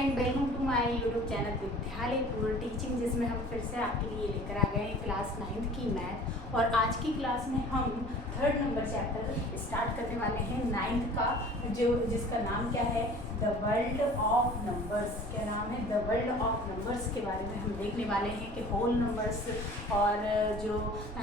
Friend, welcome to my YouTube channel Vidyalaya Purna teaching, जिसमें हम फिर से आपके लिए लेकर आ गए हैं क्लास 9th की मैथ। और आज की क्लास में हम 3rd नंबर चैप्टर स्टार्ट करने वाले हैं 9th का, जिसका नाम क्या है, द वर्ल्ड ऑफ नंबर्स। क्या नाम है? द वर्ल्ड ऑफ नंबर्स के बारे में हम देखने वाले हैं कि होल नंबर्स और जो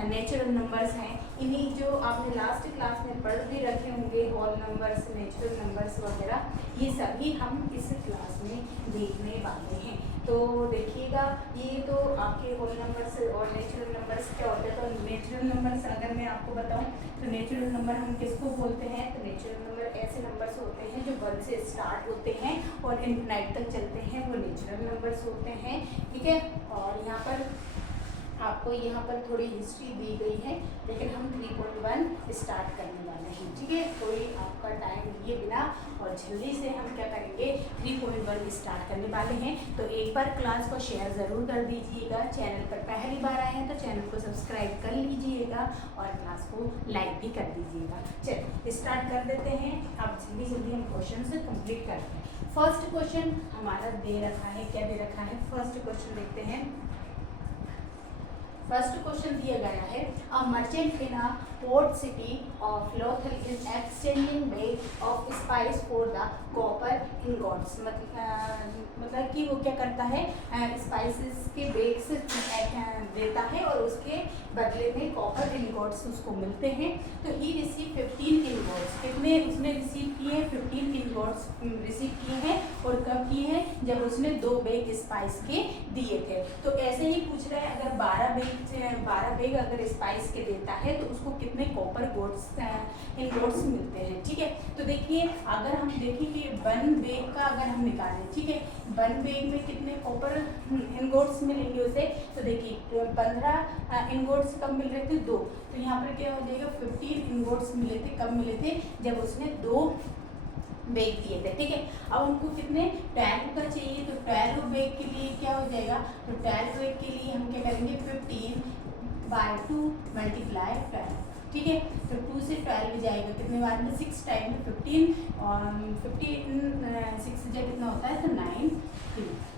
नेचुरल नंबर्स हैं, इन्हीं जो आपने लास्ट क्लास में पढ़ भी रखे होंगे, होल नंबर्स, नेचुरल नंबर्स वगैरह, ये सभी हम इस क्लास में देखने वाले हैं। तो देखिएगा, ये तो आपके होल नंबर्स और नेचुरल नंबर्स क्या होते हैं। तो नेचुरल नंबर्स अगर मैं आपको बताऊं तो नेचुरल नंबर हम किसको बोलते हैं? तो नेचुरल नंबर ऐसे नंबर्स होते हैं जो 1 से स्टार्ट होते हैं और इनफिनाइट तक चलते हैं, वो नेचुरल नंबर्स होते हैं। ठीक है, और यहाँ पर आपको यहाँ पर थोड़ी हिस्ट्री दी गई है, लेकिन हम 3.1 स्टार्ट करने वाले हैं। ठीक है, कोई आपका टाइम लिए बिना और जल्दी से हम क्या करेंगे, 3.1 स्टार्ट करने वाले हैं। तो एक बार क्लास को शेयर ज़रूर कर दीजिएगा। चैनल पर पहली बार आए हैं तो चैनल को सब्सक्राइब कर लीजिएगा और क्लास को लाइक भी कर दीजिएगा। चलिए स्टार्ट कर देते हैं। अब जल्दी जल्दी हम क्वेश्चन से कंप्लीट करते हैं। फर्स्ट क्वेश्चन हमारा दे रखा है, क्या दे रखा है? फर्स्ट क्वेश्चन देखते हैं। फर्स्ट क्वेश्चन दिया गया है, a merchant in a port city of Lothal is exchanging bag of spice for the copper ingots. मतलब कि वो क्या करता है, स्पाइसेस के बैग्स देता है और उसके बदले में कॉपर इनगॉट्स उसको मिलते हैं। तो ही रिसीव 15 इनगॉट्स। कितने उसने रिसीव किए? 15 इनगॉट्स रिसीव किए हैं। और कब किए हैं? जब उसने 2 बैग स्पाइस के दिए थे। तो ऐसे ही पूछ रहे हैं, अगर 12 बैग अगर स्पाइस के देता है तो उसको कितने कॉपर इनगॉट्स मिलते हैं। ठीक है, तो देखिए अगर हम देखेंगे 1 बैग का अगर हम निकालें, ठीक है, 1 बैग में कितने कॉपर इनगॉट्स मिलेंगे उसे? तो देखिए 15 इनगॉट्स कब मिल रहे थे? 2। तो यहाँ पर क्या हो जाएगा, 15 इनगॉट्स मिले थे। कब मिले थे? जब उसने 2 बैग दिए थे। ठीक है, अब उनको कितने 12 का चाहिए, तो 12 बैग के लिए क्या हो जाएगा, तो 12 बैग के लिए हम क्या करेंगे, 15/2 × 12। ठीक है, तो 2 से 12 जाएगा कितने बार में? 6 टाइम में 15 और 15 6 जब कितना होता है तो 90।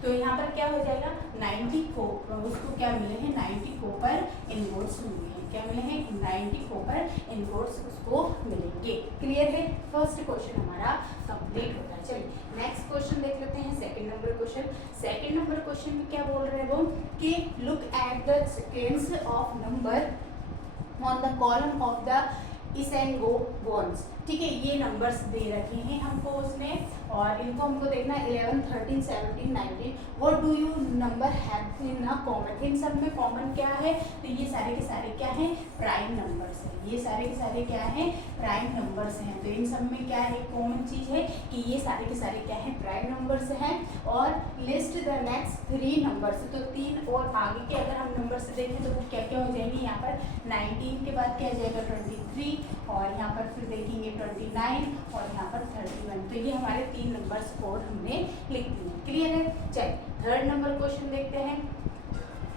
तो यहाँ पर क्या हो जाएगा, 90 को उसको क्या मिले हैं, 90 कॉपर इनगॉट्स मिले हैं। क्या मिले हैं? 90 कॉपर इनगॉट्स उसको मिलेंगे। क्लियर है? फर्स्ट क्वेश्चन हमारा कंप्लीट होता है। चलिए नेक्स्ट क्वेश्चन देख लेते हैं, second number question. Second number question में क्या बोल रहे हैं वो, कि look at the sequence of number on the column of the इसेंगो बॉन्ड्स। ठीक है, ये नंबर्स दे रखे हैं हमको उसने, और इनको हमको देखना 11, 13, 17, 19। What do you number have in a common? इन सब में कॉमन क्या है? तो ये सारे के सारे क्या हैं, प्राइम नंबर्स हैं। ये सारे के सारे क्या हैं, प्राइम नंबर्स हैं। तो इन सब में क्या है, कॉमन चीज़ है कि ये सारे के सारे क्या हैं, प्राइम नंबर्स हैं। और लिस्ट द नेक्स्ट 3 नंबर्स। तो 3 और आगे के अगर हम नंबर से देखें तो वो क्या क्या हो जाएंगे, यहाँ पर 19 के बाद क्या आ जाएगा, 23, और यहाँ पर फिर देखेंगे 29 और यहाँ पर 31। तो ये हमारे 3 नंबर्स और हमने लिख दिए। क्लियर है? चलिए थर्ड नंबर क्वेश्चन देखते हैं।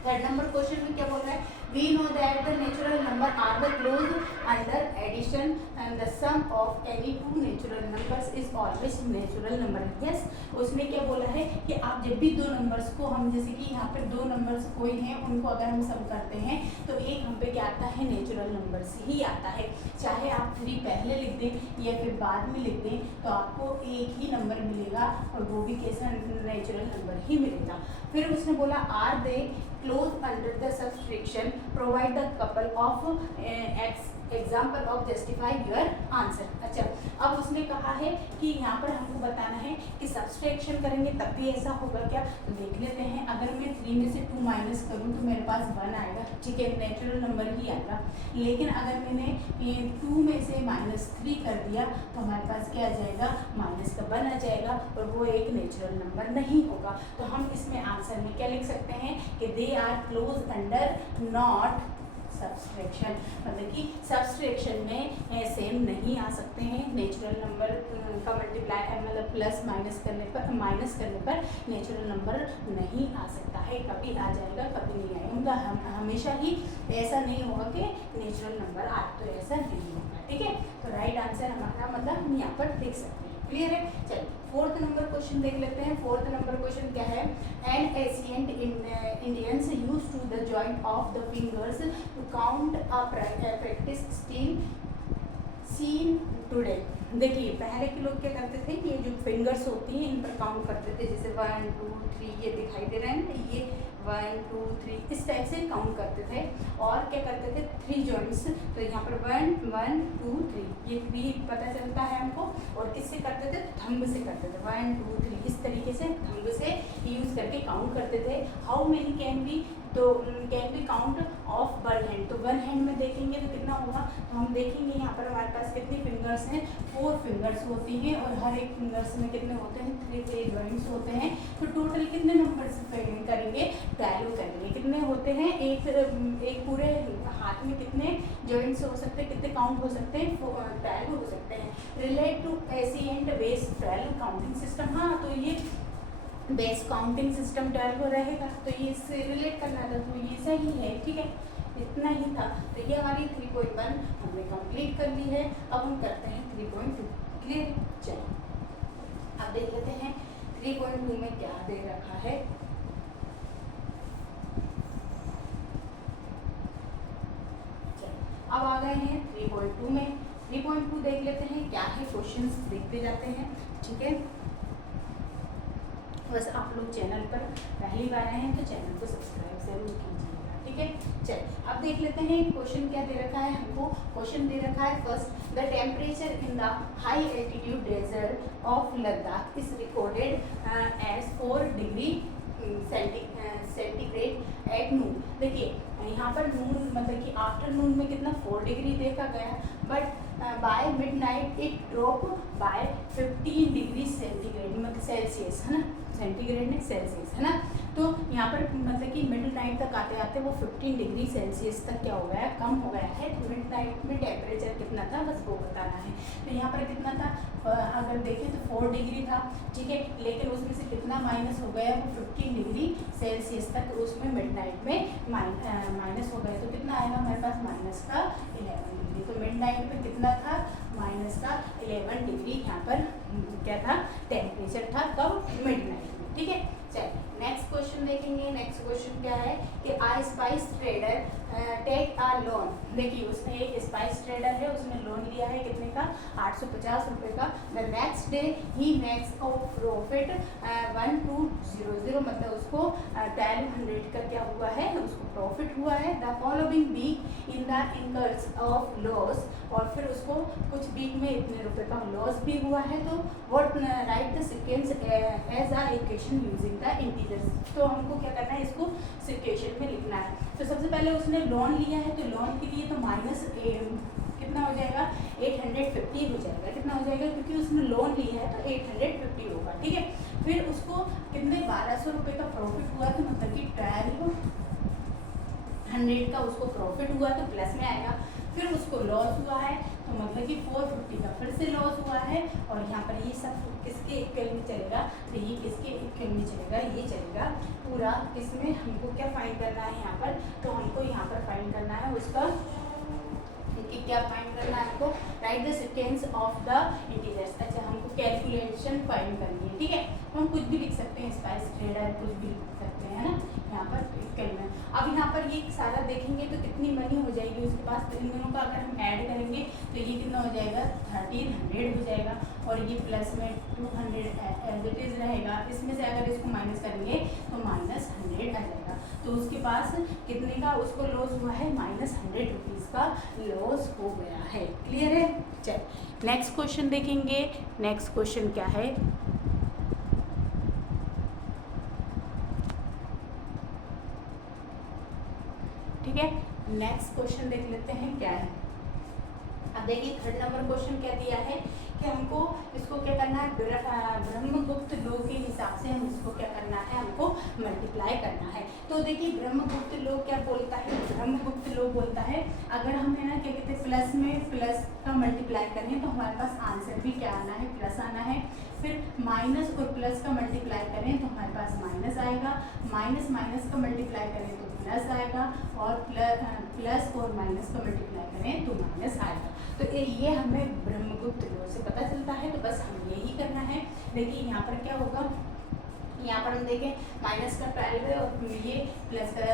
थर्ड नंबर क्वेश्चन में क्या बोल रहा है, we know that the natural number are the close under addition and the sum of any two natural numbers is always natural number। yes, उसने क्या बोला है कि आप जब भी 2 नंबर्स को हम, जैसे कि यहाँ पर 2 नंबर्स कोई हैं, उनको अगर हम सम करते हैं तो एक हम पे क्या आता है, नेचुरल नंबर से ही आता है। चाहे आप 3 पहले लिख दें या फिर बाद में लिख दें, तो आपको एक ही नंबर मिलेगा और वो भी कैसा, नेचुरल नंबर ही मिलेगा। फिर उसने बोला, are they closed under the subtraction, provide the couple of example of justify your answer. अच्छा, अब उसने कहा है कि यहाँ पर हमको बताना है कि सब्सट्रैक्शन करेंगे तब भी ऐसा होगा क्या, तो देख लेते हैं। अगर मैं 3 में से 2 माइनस करूँ तो मेरे पास 1 आएगा। ठीक है, नेचुरल नंबर ही आएगा। लेकिन अगर मैंने 2 में से -3 कर दिया तो हमारे पास क्या आ जाएगा, माइनस का 1 आ जाएगा, और वो एक नेचुरल नंबर नहीं होगा। तो हम इसमें आंसर में क्या लिख सकते हैं कि they are closed under not subtraction. मतलब कि सब्सट्रैक्शन में सेम नहीं आ सकते हैं। नेचुरल नंबर का मल्टीप्लाई मतलब प्लस माइनस करने पर नेचुरल नंबर नहीं आ सकता है। कभी आ जाएगा, कभी नहीं आएगा। उनका हमेशा ही ऐसा नहीं होगा कि नेचुरल नंबर आए, तो ऐसा नहीं होगा। ठीक है, तो राइट आंसर हमारा मतलब हम यहाँ पर देख सकते हैं। क्लियर है। चलिए फोर्थ नंबर क्वेश्चन देख लेते हैं। फोर्थ नंबर क्वेश्चन क्या है, an ancient Indians use to the joint of the fingers to count a practice still seen today. देखिए पहले के लोग क्या करते थे, ये जो फिंगर्स होती हैं इन पर काउंट करते थे, जैसे 1 2 3 ये दिखाई दे रहे हैं ना, ये 1 2 3 इस टाइप से काउंट करते थे। और क्या करते थे, 3 जॉइंट्स, तो यहाँ पर 1 1 2 3 ये 3 पता चलता है हमको। और किससे करते थे, थंब से करते थे, 1 2 3 इस तरीके से थंब से यूज करके काउंट करते थे। हाउ मेनी कैन बी, तो can be count of one hand, तो वन हैंड में देखेंगे तो कितना होगा, तो हम देखेंगे यहाँ पर हमारे पास कितनी फिंगर्स हैं, 4 फिंगर्स होती हैं और हर एक फिंगर्स में कितने होते हैं, 3 जॉइंट्स होते हैं। तो टोटल कितने नंबर्स करेंगे, 12 करेंगे। कितने होते हैं, एक पूरे हाथ में कितने जॉइंट्स हो सकते हैं, कितने काउंट हो सकते हैं, 12 हो सकते हैं। Relate to ancient base 12 counting system, हाँ तो ये बेस काउंटिंग सिस्टम 12 रहेगा, तो ये इससे रिलेट करना था, तो ये सही है, ठीक है, इतना ही था। तो ये हमारी 3.1 हमने कंप्लीट कर ली है। अब हम करते हैं 3.2, क्लियर। चलो अब देख लेते हैं 3.2 में क्या दे रखा है। चलो अब आ गए हैं 3.2 में। 3.2 देख लेते हैं क्या है, क्वेश्चंस देखते जाते हैं, ठीक है। बस आप लोग चैनल पर पहली बार आए हैं तो चैनल को सब्सक्राइब जरूर कीजिएगा, ठीक है। चल अब देख लेते हैं क्वेश्चन क्या दे रखा है हमको। क्वेश्चन दे रखा है first, the temperature in the high altitude desert of Ladakh is recorded as 4 degree centigrade at noon. देखिए यहाँ पर नून मतलब कि आफ्टरनून में कितना 4 डिग्री देखा गया, but by midnight it drop by 15 degree centigrade, मतलब सेल्सियस है ना, सेंटीग्रेड नहीं सेल्सियस है ना। तो यहाँ पर मतलब कि मिड नाइट तक आते आते वो 15 डिग्री सेल्सियस तक क्या हो गया है, कम हो गया है। तो मिड नाइट में टेम्परेचर कितना था बस वो बताना है। तो यहाँ पर कितना था, अगर देखें तो 4 डिग्री था, ठीक है, लेकिन उसमें से कितना माइनस हो गया, वो 15 डिग्री सेल्सियस तक उसमें मिड नाइट में माइनस हो गया। तो कितना आएगा हमारे पास, माइनस का 11 डिग्री। तो मिड नाइट में कितना था, माइनस का 11 डिग्री यहाँ पर क्या था, टेम्परेचर था, कब, मिड नाइट में, ठीक है। चलिए नेक्स्ट क्वेश्चन देखेंगे। नेक्स्ट क्वेश्चन क्या है कि आई स्पाइस ट्रेडर टेक आ लोन। देखिए उसने एक स्पाइस ट्रेडर है, उसने लोन लिया है कितने का, 850 रुपये का। The next day he makes a profit 1200, मतलब उसको 1200 का क्या हुआ है, उसको प्रॉफिट हुआ है। The following week in the incurs of loss, और फिर उसको कुछ वीक में इतने रुपए का लॉस भी हुआ है। तो what write the sequence as a equation using the integers. तो हमको क्या करना है, इसको सिक्वेशन में लिखना है। तो सबसे पहले उसने लोन लिया है, तो लोन के लिए तो माइनस कितना हो जाएगा, 850 हो जाएगा। कितना हो जाएगा, क्योंकि उसने लोन लिया है तो 850 होगा, ठीक है। फिर उसको कितने 1200 रुपये का प्रॉफिट हुआ, तो मतलब कि 1200 का उसको प्रॉफिट हुआ तो प्लस में आएगा। फिर उसको लॉस हुआ है तो मतलब कि 450 का फिर से लॉस हुआ है। और यहाँ पर ये सब किसके इक्वल में चलेगा, तो ये किसके इक्वल में चलेगा, ये चलेगा पूरा किसमें। हमको क्या फाइंड करना है यहाँ पर, तो हमको यहाँ पर फाइंड करना है उसका क्या फाइंड करना है हमको, right the sequence of the integers. अच्छा हमको कैलकुलेशन फाइंड करनी है, ठीक है। हम कुछ भी लिख सकते हैं, स्पाइस ट्रेडर कुछ भी लिख सकते हैं, है ना, यहाँ पर करना। अब यहाँ पर ये सारा देखेंगे तो कितनी मनी हो जाएगी उसके पास, तो इन दोनों का अगर हम ऐड करेंगे तो ये कितना हो जाएगा, 1300 हो जाएगा। और ये प्लस में 200 एज इट इज रहेगा। इसमें से अगर इसको माइनस करेंगे तो -100 आ जाएगा। तो उसके पास कितने का उसको लॉस हुआ है, -100 रुपीज़ का लॉस हो गया है, क्लियर है। चल नेक्स्ट क्वेश्चन देखेंगे। नेक्स्ट क्वेश्चन क्या है, ठीक है। नेक्स्ट क्वेश्चन देख लेते हैं क्या है। अब देखिए थर्ड नंबर क्वेश्चन क्या दिया है कि हमको इसको क्या करना है, ब्रह्मगुप्त लॉ के हिसाब से हम इसको क्या करना है, हमको मल्टीप्लाई करना है। तो देखिए ब्रह्मगुप्त लॉ क्या बोलता है, ब्रह्मगुप्त लॉ बोलता है अगर हम है ना क्या कहते हैं प्लस में प्लस का मल्टीप्लाई करें तो हमारे पास आंसर भी क्या आना है, प्लस आना है। फिर माइनस और प्लस का मल्टीप्लाई करें तो हमारे पास माइनस आएगा, माइनस माइनस का मल्टीप्लाई करें तो प्लस आएगा, और प्लस और माइनस को मल्टीप्लाई करें तो माइनस आएगा। तो ये हमें ब्रह्मगुप्त लॉ से पता चलता है। तो बस हमें यही करना है। देखिए यहाँ पर क्या होगा, यहाँ पर हम देखें माइनस का 12 है और ये प्लस का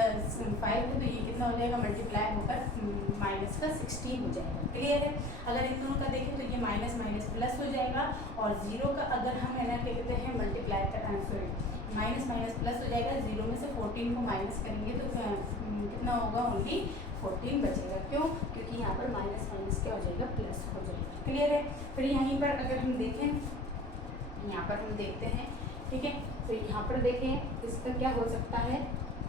5 है, तो ये कितना हो जाएगा, मल्टीप्लाई होकर माइनस का 16 हो जाएगा। क्लियर है। अगर इन दोनों का देखें तो ये माइनस माइनस प्लस हो जाएगा, और 0 का अगर हम है ना क्या कहते हैं मल्टीप्लाई कर, सॉरी माइनस माइनस प्लस हो जाएगा। 0 में से 14 को माइनस करेंगे तो कितना होगा, ओनली 14 बचेगा। क्यों? क्योंकि यहाँ पर माइनस माइनस क्या हो जाएगा, प्लस हो जाएगा। क्लियर है। फिर यहीं पर अगर हम देखें, यहाँ पर हम देखते हैं, ठीक है, तो यहाँ पर देखें इसका क्या हो सकता है,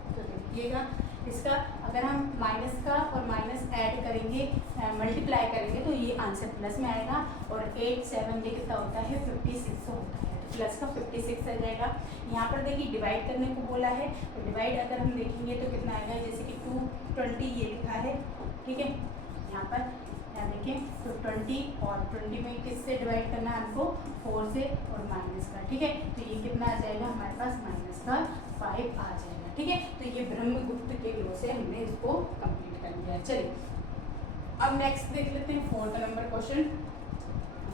तो देखिएगा इसका अगर हम माइनस का और माइनस ऐड करेंगे, मल्टीप्लाई करेंगे, तो ये आंसर प्लस में आएगा। और 8 7 ये कितना होता है, 56 होता है, तो प्लस का 56 आ जाएगा। यहाँ पर देखिए डिवाइड करने को बोला है, तो डिवाइड अगर हम देखेंगे तो कितना आएगा, जैसे कि 220 ये लिखा है, ठीक है, यहाँ पर देखें तो 20 और 20 में किससे डिवाइड करना है हमको, 4 से और माइनस का, ठीक है, तो ये कितना आ जाएगा हमारे पास, माइनस का 5 आ जाएगा। ठीक है, तो ये ब्रह्मगुप्त के लॉ से हमने इसको कंप्लीट कर दिया। चलिए अब नेक्स्ट देख लेते हैं 4th number question.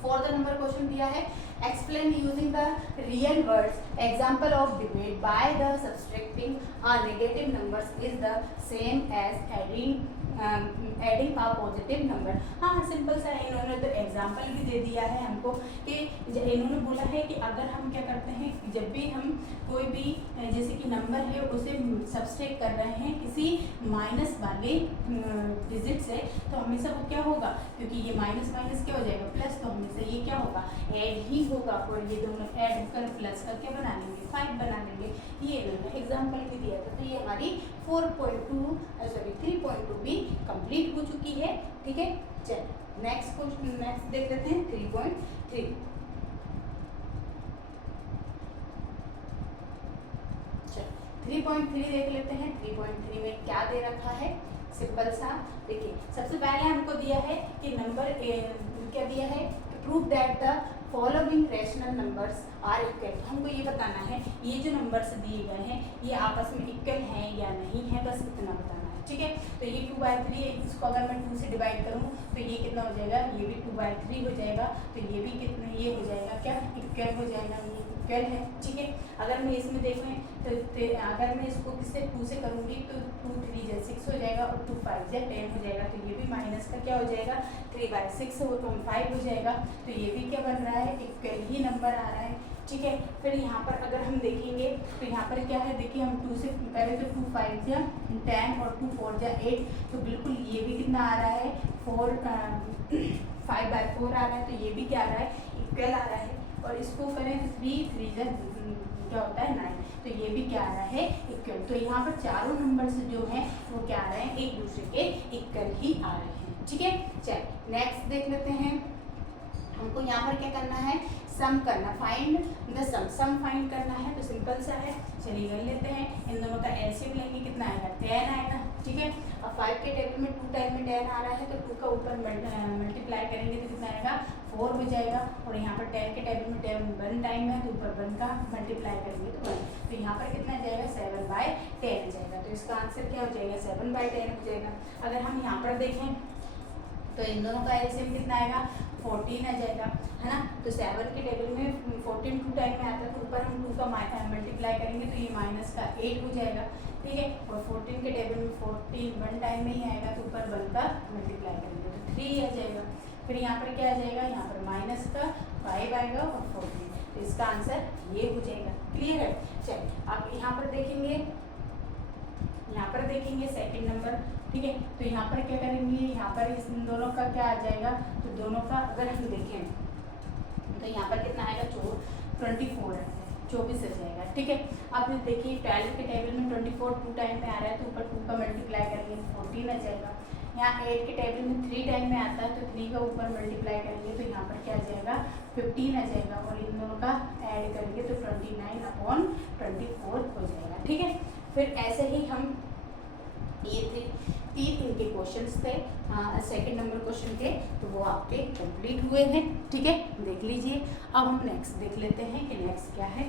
4th number question दिया है, explain using the real words example of debate by the subtracting a negative numbers is the same as adding a positive number। हाँ सिंपल सा इन्होंने तो एग्जाम्पल भी दे दिया है हमको कि इन्होंने बोला है कि अगर हम क्या करते हैं, जब भी हम कोई भी जैसे कि नंबर है उसे सब्सट्रैक्ट कर रहे हैं किसी माइनस वाले डिजिट से, तो हमेशा वो क्या होगा, क्योंकि ये माइनस माइनस क्या हो जाएगा, प्लस, तो हमेशा ये क्या होगा, ऐड ही होगा, और ये दोनों ऐड होकर प्लस का क्या बना लेंगे, 5 बना लेंगे। ये इन्होंने एग्जाम्पल भी दिया था। तो ये हमारी 3.2 भी कंप्लीट हो चुकी है। ठीक है, चलिए नेक्स्ट क्वेश्चन, नेक्स्ट देख लेते हैं 3.3। चलिए 3.3 देख लेते हैं। 3.3 में क्या दे रखा है, सिंपल सा देखिए, सबसे पहले हमको दिया है कि नंबर क्या दिया है, prove that the following rational numbers are equal. हमको ये बताना है ये जो नंबर्स दिए गए हैं ये आपस में इक्वल हैं या नहीं है, बस इतना बताना है। ठीक है, तो ये 2/3 है, इसको अगर मैं 2 से डिवाइड करूँ तो ये कितना हो जाएगा, ये भी 2/3 हो जाएगा, तो ये भी कितना, ये हो जाएगा क्या, इक्वल हो जाएगा, ये इक्वल है। ठीक है, अगर मैं इसमें देखें तो अगर मैं इसको किससे 2 से करूँगी तो 2 3 जा 6 हो जाएगा, और 2 5 जा 10 हो जाएगा, तो ये भी माइनस का क्या हो जाएगा, 3/6 हो तो 5 हो जाएगा, तो ये भी क्या बन रहा है, इक्वल ही नंबर आ रहा है। ठीक है, फिर यहाँ पर अगर हम देखेंगे तो यहाँ पर क्या है, देखिए हम 2 से करें तो 2 5 जा 10 और 2 4 जा 8, तो बिल्कुल ये भी कितना आ रहा है, 5/4 आ रहा है, तो ये भी क्या आ रहा है, इक्वल आ रहा है। और इसको करें तो 3 3 जा क्या होता है 9, तो ये भी क्या आ रहा है, इक्वल। तो यहाँ पर चारों नंबर्स जो हैं वो क्या आ रहे हैं, एक दूसरे के इक्वल ही आ रहे हैं। ठीक है, चलिए नेक्स्ट देख लेते हैं। हमको यहाँ पर क्या करना है, सम करना, फाइंड द सम फाइंड करना है, तो सिंपल सा है, चलिए कर लेते हैं। इन दोनों का एलसीएम लेंगे, कितना आएगा, 10 आएगा। ठीक है, अब 5 के टेबल में 2 टाइम में 10 आ रहा है, तो 2 का ऊपर मल्टीप्लाई करेंगे तो कितना आएगा, 4 हो जाएगा। और यहाँ पर 10 के टेबल में 1 टाइम है, तो ऊपर 1 का मल्टीप्लाई करेंगे तो 1, तो यहाँ पर कितना जाएगा, 7/10 जाएगा। तो इसका आंसर क्या हो जाएगा, 7/10 हो जाएगा। अगर हम यहाँ पर देखें तो इन दोनों का एलसीएम कितना आएगा, 14 आ जाएगा, है ना। तो 7 के टेबल में 14 2 टाइम में आता है, तो ऊपर हम 2 का मल्टीप्लाई करेंगे तो ये माइनस का 8 हो जाएगा। ठीक है, और 14 के टेबल में 14 1 टाइम में ही आएगा, तो ऊपर 1 का मल्टीप्लाई करेंगे तो 3 आ जाएगा। फिर यहाँ पर क्या आ जाएगा, यहाँ पर माइनस का 5 आएगा और 14, तो इसका आंसर ये हो जाएगा। क्लियर है, चलिए आप यहाँ पर देखेंगे, यहाँ पर देखेंगे सेकंड नंबर। ठीक है, तो यहाँ पर क्या करेंगे, यहाँ पर इस दोनों का क्या आ जाएगा, तो दोनों का अगर हम देखें तो यहाँ पर कितना आएगा, 24 24 आ जाएगा। ठीक है, अब देखिए 12 के टेबल में 24 2 टाइम में आ रहा है, तो ऊपर 2 का मल्टीप्लाई करेंगे 14 आ जाएगा। यहाँ 8 के टेबल में 3 टाइम में आता है, तो 3 का ऊपर मल्टीप्लाई करेंगे तो यहाँ पर क्या आ जाएगा, 15 आ जाएगा। और इन दोनों का ऐड करेंगे तो 29/24 हो जाएगा। ठीक है, फिर ऐसे ही हम ये 3 इनके क्वेश्चंस थे सेकंड नंबर क्वेश्चन के, तो वो आपके कंप्लीट हुए हैं। ठीक है, देख लीजिए। अब हम नेक्स्ट देख लेते हैं कि नेक्स्ट क्या है।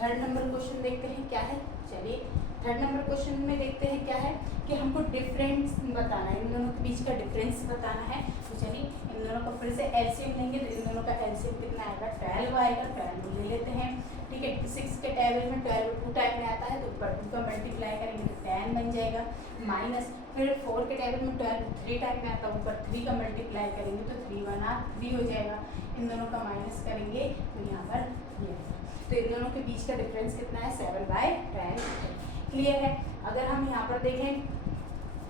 थर्ड नंबर क्वेश्चन देखते हैं क्या है। चलिए थर्ड नंबर क्वेश्चन में देखते हैं क्या है कि हमको डिफरेंस बताना है, इन दोनों के बीच का डिफरेंस बताना है। तो चलिए इन दोनों का फिर से एलसीएम लेंगे, तो इन दोनों का एलसीएम कितना आएगा, 12 आएगा। 12 ले लेते हैं, ठीक है। 6 के टेबल में 12 2 टाइम में आता है, तो ऊपर 2 का मल्टीप्लाई करेंगे तो 10 बन जाएगा। माइनस फिर 4 के टेबल में 12 3 टाइम में आता है, ऊपर 3 का मल्टीप्लाई करेंगे तो 3 बना 3 हो जाएगा। इन दोनों का माइनस करेंगे तो यहाँ पर ये, तो इन दोनों के बीच का डिफरेंस कितना है, 7/10। क्लियर है। अगर हम यहाँ पर देखें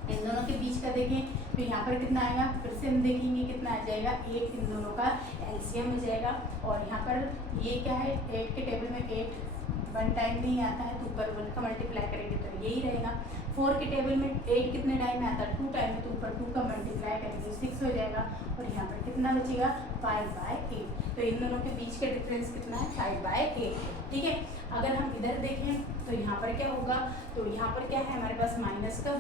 इन दोनों के बीच का देखें तो यहाँ पर कितना आएगा, फिर से हम देखेंगे कितना आ जाएगा, 8 इन दोनों का एलसीएम हो जाएगा। और यहाँ पर ये क्या है, 8 के टेबल में 8 1 टाइम नहीं आता है, तो ऊपर 1 का मल्टीप्लाई करेंगे तो यही रहेगा। 4 के टेबल में 8 कितने टाइम में आता है, 2 टाइम में, तो ऊपर 2 का मल्टीप्लाई करेंगे 6 हो जाएगा। और यहाँ पर कितना बचेगा, 5/8। तो इन दोनों के बीच का डिफरेंस कितना है, 5/8। ठीक है। अगर हम इधर देखें तो यहाँ पर क्या होगा, तो यहाँ पर क्या है हमारे पास माइनस का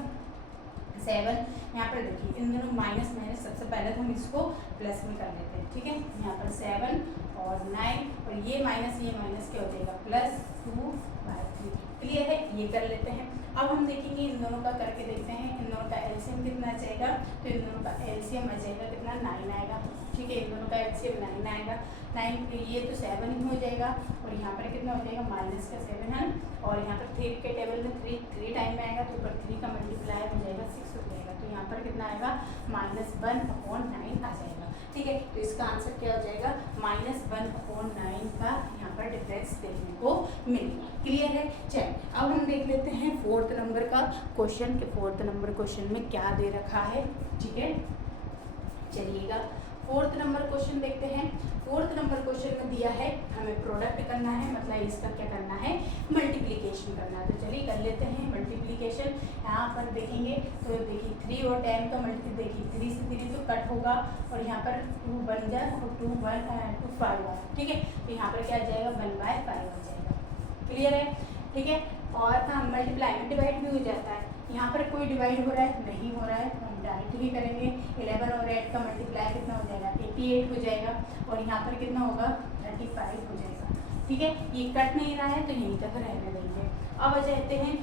7। यहाँ पर देखिए इन दोनों माइनस माइनस, सबसे पहले तो हम इसको प्लस में कर लेते हैं, ठीक है। यहाँ पर 7 और 9 और ये माइनस क्या हो जाएगा, +2/3। क्लियर है, ये कर लेते हैं। अब हम देखेंगे इन दोनों का करके देखते हैं, इन दोनों का एलसीएम कितना आ जाएगा, तो इन दोनों का एलसीएम आ जाएगा कितना, 9 आएगा। ठीक है, इन दोनों का एलसीएम 9 आएगा। 9 ये तो 7 ही हो जाएगा, और यहाँ पर कितना हो जाएगा, माइनस का 7 है, और यहाँ पर 3 के टेबल में 3 टाइम में आएगा, तो ऊपर 3 का मल्टीप्लाई हो जाएगा 6 हो जाएगा। तो यहाँ पर कितना आएगा, -1/9 आ जाएगा। ठीक है, तो इसका आंसर क्या हो जाएगा, -1/9 का यहाँ पर डिफरेंस देखने को मिलेगा। क्लियर है। चलिए अब हम देख लेते हैं फोर्थ नंबर का क्वेश्चन के फोर्थ नंबर क्वेश्चन में क्या दे रखा है। ठीक है, चलिएगा फोर्थ नंबर क्वेश्चन देखते हैं। फोर्थ नंबर क्वेश्चन में दिया है हमें प्रोडक्ट करना है, मतलब इसका क्या करना है, मल्टीप्लिकेशन करना है। तो चलिए कर लेते हैं मल्टीप्लिकेशन। यहाँ पर देखेंगे तो देखिए 3 और 10 का मल्टी, देखिए 3 से 3 तो कट होगा, और यहाँ पर 2 बन जाए और 2 5। ठीक है, तो यहाँ पर क्या आ जाएगा, 1/5 आ जाएगा। क्लियर है। ठीक है, और मल्टीप्लाई में डिवाइड भी हो जाता है। यहाँ पर कोई डिवाइड हो रहा है, नहीं हो रहा है, तो हम डायरेक्ट ही करेंगे। 11 और 8 का मल्टीप्लाई कितना हो जाएगा, 88 हो जाएगा, और यहाँ पर कितना होगा, 35 हो जाएगा। ठीक है, ये कट नहीं रहा है तो यहीं तक रहने देंगे। अब आ जाते हैं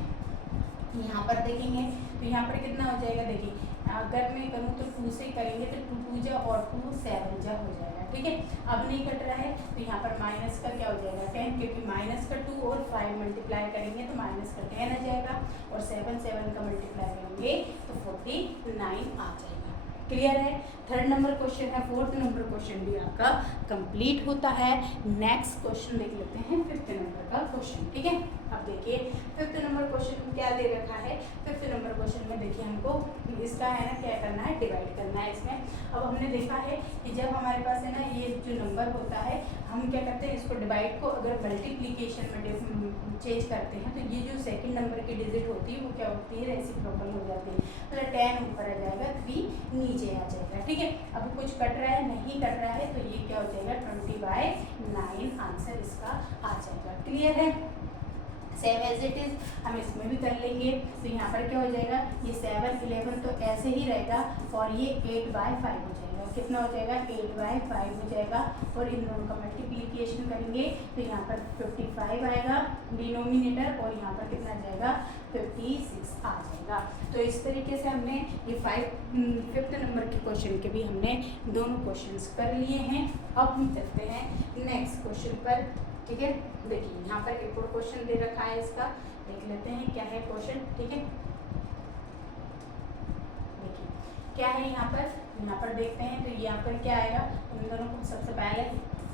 यहाँ पर देखेंगे, तो यहाँ पर कितना हो जाएगा, देखिए अगर मैं करूँ तो 2 से करेंगे तो 2 2 जा और 2 7 जा हो जाएगा। ठीक है, अब नहीं कट रहा है, तो यहाँ पर माइनस का क्या हो जाएगा, 10, क्योंकि माइनस का 2 और 5 मल्टीप्लाई करेंगे तो माइनस का 10 आ जाएगा, और 7 का मल्टीप्लाई करेंगे तो 49 आ जाएगा। क्लियर है। थर्ड नंबर क्वेश्चन है, फोर्थ नंबर क्वेश्चन भी आपका कंप्लीट होता है। नेक्स्ट क्वेश्चन देख लेते हैं, फिफ्थ नंबर का क्वेश्चन। ठीक है, अब देखिए फिफ्थ नंबर क्वेश्चन में क्या दे रखा है। फिफ्थ नंबर क्वेश्चन में देखिए हमको इसका है ना क्या करना है, डिवाइड करना है इसमें। अब हमने देखा है कि जब हमारे पास है ना ये जो नंबर होता है, हम क्या करते हैं, इसको डिवाइड को अगर मल्टीप्लिकेशन में चेंज करते हैं, तो ये जो सेकंड नंबर की डिजिट होती है वो क्या होती है, रेसिप्रोकल हो जाती है। मतलब 10 ऊपर आ जाएगा, 3 नीचे आ जाएगा। ठीक है, अब कुछ कट रहा है, नहीं कट रहा है, तो ये क्या हो जाएगा, 20/9 आंसर इसका आ जाएगा। क्लियर है। सेम एज इट इज हम इसमें भी कर लेंगे। तो यहाँ पर क्या हो जाएगा, ये 7 11 तो ऐसे ही रहेगा, और ये 8/5 हो जाएगा। कितना हो जाएगा, 8/5 हो जाएगा, और इन दोनों का मल्टीप्लिकेशन करेंगे तो यहाँ पर 55 आएगा डिनोमिनेटर, और यहाँ पर कितना आ जाएगा, 56 आ जाएगा। तो इस तरीके से हमने ये फिफ्थ नंबर के क्वेश्चन के भी हमने दोनों क्वेश्चंस कर लिए हैं। अब हम चलते हैं नेक्स्ट क्वेश्चन पर। ठीक है, देखिए यहाँ पर एक और क्वेश्चन दे रखा है, इसका देख लेते हैं क्या है क्वेश्चन। ठीक है, देखिए क्या है यहाँ पर देखते हैं, तो यहाँ पर क्या आएगा, इन दोनों को सबसे पहले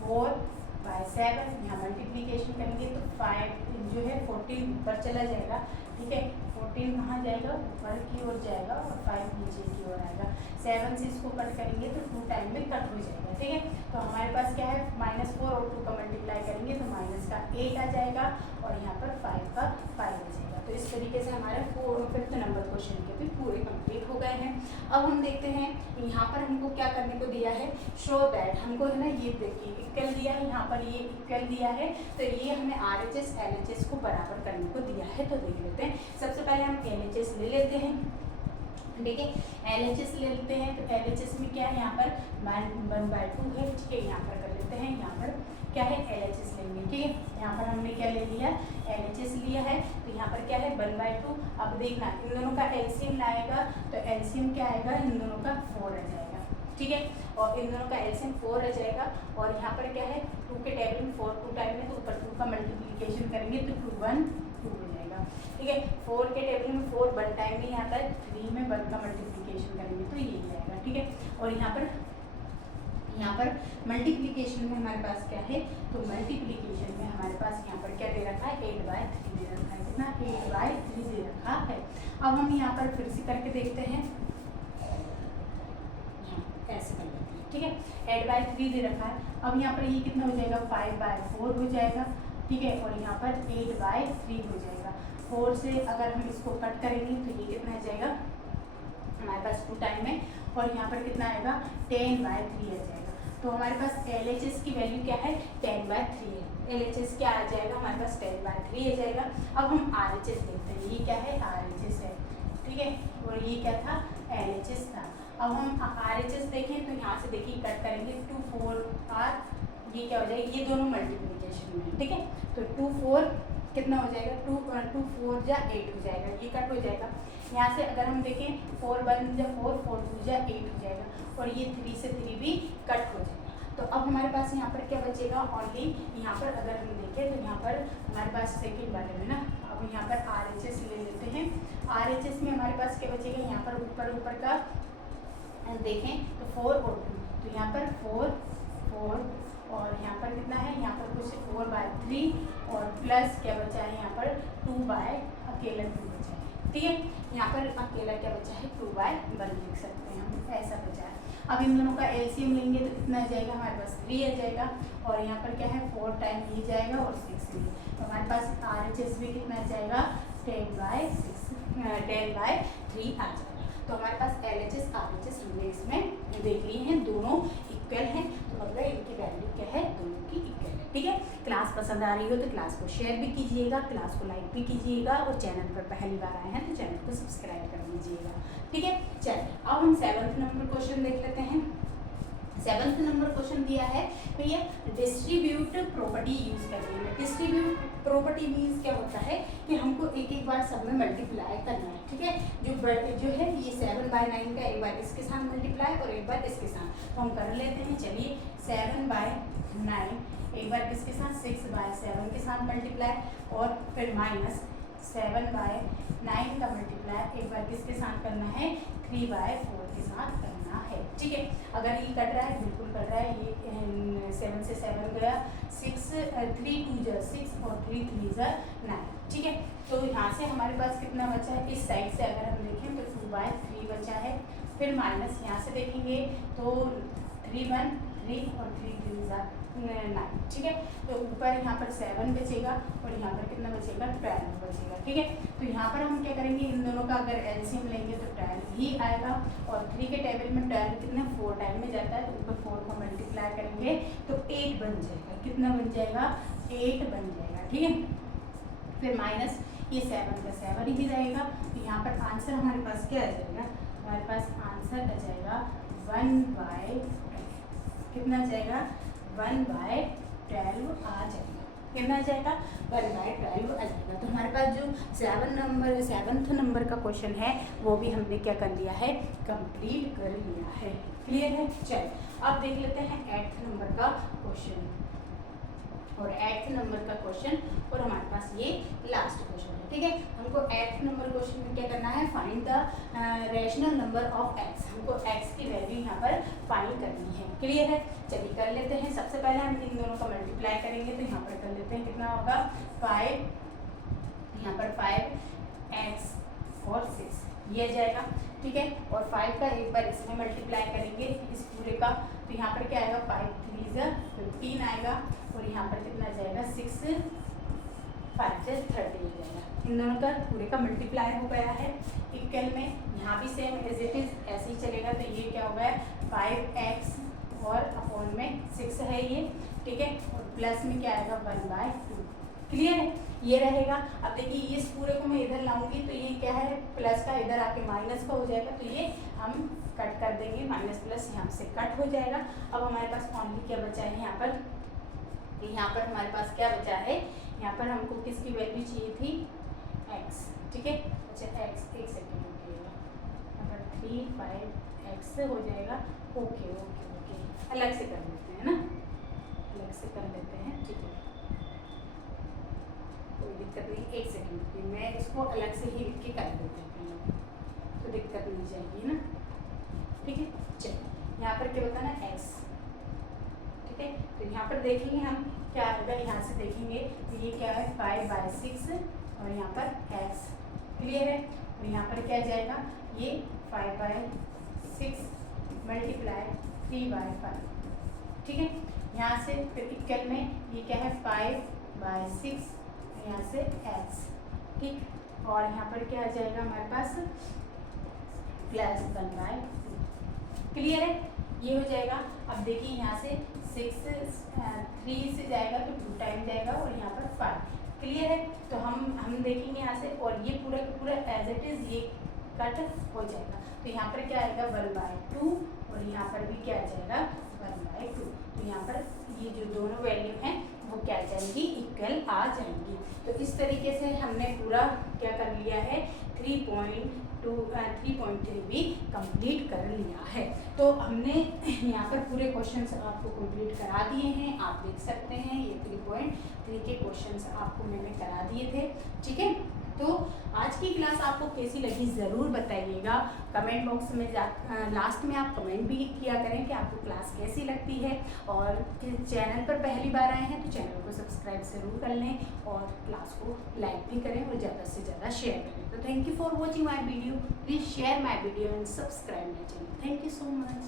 4/7 यहाँ मल्टीप्लिकेशन करेंगे तो 5 जो है 14 ऊपर चला जाएगा। ठीक है, 14 कहाँ जाएगा, ऊपर की ओर जाएगा, और 5 नीचे की ओर आएगा। 7 से इसको कट करेंगे तो 2 टाइम में कट हो जाएगा। ठीक है, तो हमारे पास क्या है, -4 और 2 का मल्टीप्लाई करेंगे तो माइनस का 8 आ जाएगा, और यहाँ पर 5 का 5 आ जाएगा। तो इस तरीके से हमारे फिफ्थ नंबर क्वेश्चन के भी पूरे कंप्लीट हो गए हैं। अब हम देखते हैं यहाँ पर हमको क्या करने को दिया है, शो दैट हमको है ना, ये देखिए इक्वल दिया है, यहाँ पर ये इक्वल दिया है, तो ये हमें RHS LHS को बराबर करने को दिया है। तो देख लेते हैं, सबसे पहले हम LHS ले लेते हैं। ठीक है। LHS ले लेते हैं, तो LHS में क्या है, यहाँ पर 1/2 है, ठीक है। यहाँ पर कर लेते हैं, यहाँ पर क्या है, LHS लेंगे, ठीक है। यहाँ पर हमने क्या ले लिया, LHS लिया है, तो यहाँ पर क्या है 1/2। अब देखना इन दोनों का एलसीएम लाएगा, तो एलसीएम क्या आएगा, इन दोनों का 4 आ जाएगा, ठीक है। और इन दोनों का एलसीएम 4 आ जाएगा, और यहाँ पर क्या है 2 के टेबल में 4 2 टाइम में, तो ऊपर 2 का मल्टीप्लीकेशन करेंगे तो 2 1 2 हो जाएगा, ठीक है। 4 के टेबल में 4 1 टाइम में, यहाँ पर 3 में 1 का मल्टीप्लीकेशन करेंगे तो ये जाएगा, ठीक है। और यहाँ पर मल्टीप्लीकेशन में हमारे पास क्या है, तो मल्टीप्लीकेशन में हमारे पास यहाँ पर क्या दे रखा है, 8/3 दे रखा है, कितना 8/3 दे रखा है। अब हम यहाँ पर फिर से करके देखते हैं, ऐसे कर लेते हैं, ठीक है। 8/3 दे रखा है, अब यहाँ पर ये कितना हो जाएगा, 5/4 हो जाएगा, ठीक है। और यहाँ पर 8/3 हो जाएगा। 4 से अगर हम इसको कट करेंगे तो ये कितना आ जाएगा हमारे पास 2 टाइम में, और यहाँ पर कितना आएगा 10/3 आ जाएगा। तो हमारे पास LHS की वैल्यू क्या है, 10/3 है। LHS क्या आ जाएगा हमारे पास, 10/3 आ जाएगा। अब हम RHS देखते हैं, ये क्या है, RHS है, ठीक है। और ये क्या था, LHS था। अब हम RHS देखें तो यहाँ से देखिए कट करेंगे, 2 4 R, ये क्या हो जाएगा, ये दोनों मल्टीप्लिकेशन में, ठीक है। तो 2 4 कितना हो जाएगा, 2 4 जा 8 हो जाएगा, ये कट हो जाएगा। यहाँ से अगर हम देखें 4 1 जा 4 4 2 जा 8 हो जाएगा, और ये 3 से 3 भी कट हो जाएगा। तो अब हमारे पास यहाँ पर क्या बचेगा, ओनली यहाँ पर अगर हम देखें तो यहाँ पर हमारे पास सेकेंड वाले में ना, अब यहाँ पर RHS ले लेते हैं। RHS में हमारे पास क्या बचेगा, यहाँ पर ऊपर का देखें तो 4 और 2, तो यहाँ पर 4 4 और यहाँ पर कितना है, यहाँ पर कुछ 4/3 और प्लस क्या बचा है, यहाँ पर 2/अकेला 2 बचा है, ठीक है। यहाँ पर अकेला क्या बचा है, 2/1 लिख सकते हैं हम, ऐसा बचा है। अब इन दोनों का एलसीएम लेंगे तो कितना आ जाएगा, हमारे पास 3 आ जाएगा, और यहाँ पर क्या है 4 टाइम ये जाएगा और 6 ये, तो हमारे पास RHS भी कितना जाएगा, 10/3 आ जाएगा। तो हमारे पास LHS RHS हमने इसमें देख लिए हैं, दोनों इक्वल हैं, तो मतलब इनकी वैल्यू क्या है, दोनों की इक्वल है, ठीक है। क्लास पसंद आ रही हो तो क्लास को शेयर भी कीजिएगा, क्लास को लाइक भी कीजिएगा, और चैनल पर पहली बार आए हैं तो चैनल को सब्सक्राइब कर लीजिएगा, ठीक है। चलिए अब हम 7th नंबर क्वेश्चन देख लेते हैं। 7th नंबर क्वेश्चन दिया है, तो ये डिस्ट्रीब्यूट प्रॉपर्टी यूज करनी है। डिस्ट्रीब्यूट प्रॉपर्टी मीन्स क्या होता है कि हमको एक एक बार सब में मल्टीप्लाई करना है, ठीक है। जो है ये 7/9 का एक बार इसके साथ मल्टीप्लाई और एक बार इसके साथ, तो हम कर लेते हैं। चलिए 7/9 एक बार किसके साथ, 6/7 के साथ मल्टीप्लाई, और फिर माइनस 7/9 का मल्टीप्लाई एक बार किसके साथ करना है, 3/4 के साथ करना है, ठीक है। अगर ये कट रहा है, बिल्कुल कट रहा है, ये 7 से 7 गया, 6 3 2 जा 6 और 3 3 जा 9, ठीक है। तो यहाँ से हमारे पास कितना बचा है, इस साइड से अगर हम देखें तो 2/3 बचा है, फिर माइनस यहाँ से देखेंगे तो 3 1 3 और 3 3 जा 9, ठीक है। तो ऊपर यहाँ पर 7 बचेगा और यहाँ पर कितना बचेगा, 12 बचेगा, ठीक है। तो यहाँ पर हम क्या करेंगे, इन दोनों का अगर एलसीएम लेंगे तो 12 ही आएगा, और 3 के टेबल में 12 कितना 4 टाइम में जाता है, तो ऊपर 4 को मल्टीप्लाई करेंगे तो 8 बन जाएगा, कितना बन जाएगा, 8 बन जाएगा, ठीक है। फिर माइनस ये 7 का 7 ही रहेगा, तो यहाँ पर आंसर हमारे पास क्या आ जाएगा, हमारे पास आंसर आ जाएगा 1/12, कितना आ जाएगा, 1/12 आ जाएगा, कितना आ जाएगा, 1/12 आ जाएगा। तो हमारे पास जो 7th नंबर का क्वेश्चन है वो भी हमने क्या कर लिया है, कंप्लीट कर लिया है, क्लियर है। चलिए अब देख लेते हैं 8th नंबर का क्वेश्चन, और 8th नंबर का क्वेश्चन और हमारे पास ये लास्ट क्वेश्चन है, ठीक है। हमको 8th नंबर क्वेश्चन में क्या करना है, find the rational number of x, हमको x की वैल्यू यहाँ पर फाइंड करनी है, क्लियर है। चलिए कर लेते हैं। सबसे पहले हम इन दोनों का मल्टीप्लाई करेंगे, तो यहाँ पर कर लेते हैं, कितना होगा 5, यहाँ पर 5x और 6 ये आ जाएगा, ठीक है। और 5 का एक बार इसमें मल्टीप्लाई करेंगे इस पूरे का, तो यहाँ पर क्या आएगा, 5 3 जा 15 आएगा, और यहाँ पर कितना आ जाएगा, 6 5 जा 30 आ जाएगा। इन दोनों का पूरे का मल्टीप्लाई हो गया है इक्वल में, यहाँ भी सेम एज इट इज ऐसे ही चलेगा, तो ये क्या हो गया, 5x और अपॉन में 6 है ये, ठीक है, और प्लस में क्या आएगा 1/2, क्लियर है। ये रहेगा। अब देखिए इस पूरे को मैं इधर लाऊंगी तो ये क्या है, प्लस का इधर आके माइनस का हो जाएगा, तो ये हम कट कर देंगे, माइनस प्लस यहाँ से कट हो जाएगा। अब हमारे पास ओनली क्या बचा है यहाँ पर, हमारे पास क्या बचा है, यहाँ पर हमको किसकी वैल्यू चाहिए थी, x, ठीक है। अच्छा x, एक सेकेंड रुकिएगा, यहाँ पर 3 5 x हो जाएगा। ओके ओके ओके, अलग से कर लेते हैं ना, अलग से कर लेते हैं, ठीक है, कोई दिक्कत नहीं। एक सेकेंड रुकिए, मैं इसको अलग से ही लिख के कर देते हैं तो दिक्कत नहीं जाएगी ना, ठीक है। चलिए यहाँ पर क्या बताना, x, ठीक है। तो यहाँ पर देखेंगे हम क्या आएगा, यहाँ से देखेंगे तो ये क्या है 5/6 और यहाँ पर x, क्लियर है। और यहाँ पर क्या जाएगा, ये 5/6 मल्टीप्लाई 3/5, ठीक है। यहाँ से फिर इक्वल में ये क्या है 5/6, यहाँ से x, ठीक। और यहाँ पर क्या आ जाएगा हमारे पास प्लस 1/2, क्लियर है, ये हो जाएगा। अब देखिए यहाँ से 3 से जाएगा तो 2 टाइम जाएगा और यहाँ पर 5, क्लियर है। तो हम देखेंगे यहाँ से, और ये पूरा का पूरा एज इट इज ये कट हो जाएगा। तो यहाँ पर क्या आएगा 1/2 और यहाँ पर भी क्या आ जाएगा 1/2। तो यहाँ पर ये जो दोनों वैल्यू हैं वो क्या आ जाएंगी, इक्वल आ जाएंगी। तो इस तरीके से हमने पूरा क्या कर लिया है, 3.3 भी कंप्लीट कर लिया है। तो हमने यहाँ पर पूरे क्वेश्चंस आपको कंप्लीट करा दिए हैं, आप देख सकते हैं ये 3.3 के क्वेश्चंस आपको मैंने करा दिए थे, ठीक है। तो आज की क्लास आपको कैसी लगी ज़रूर बताइएगा, कमेंट बॉक्स में लास्ट में आप कमेंट भी किया करें कि आपको क्लास कैसी लगती है। और चैनल पर पहली बार आए हैं तो चैनल को सब्सक्राइब ज़रूर कर लें और क्लास को लाइक भी करें और ज़्यादा से ज़्यादा शेयर करें। तो thank you for watching my video, please share my video and subscribe my channel. Thank you so much.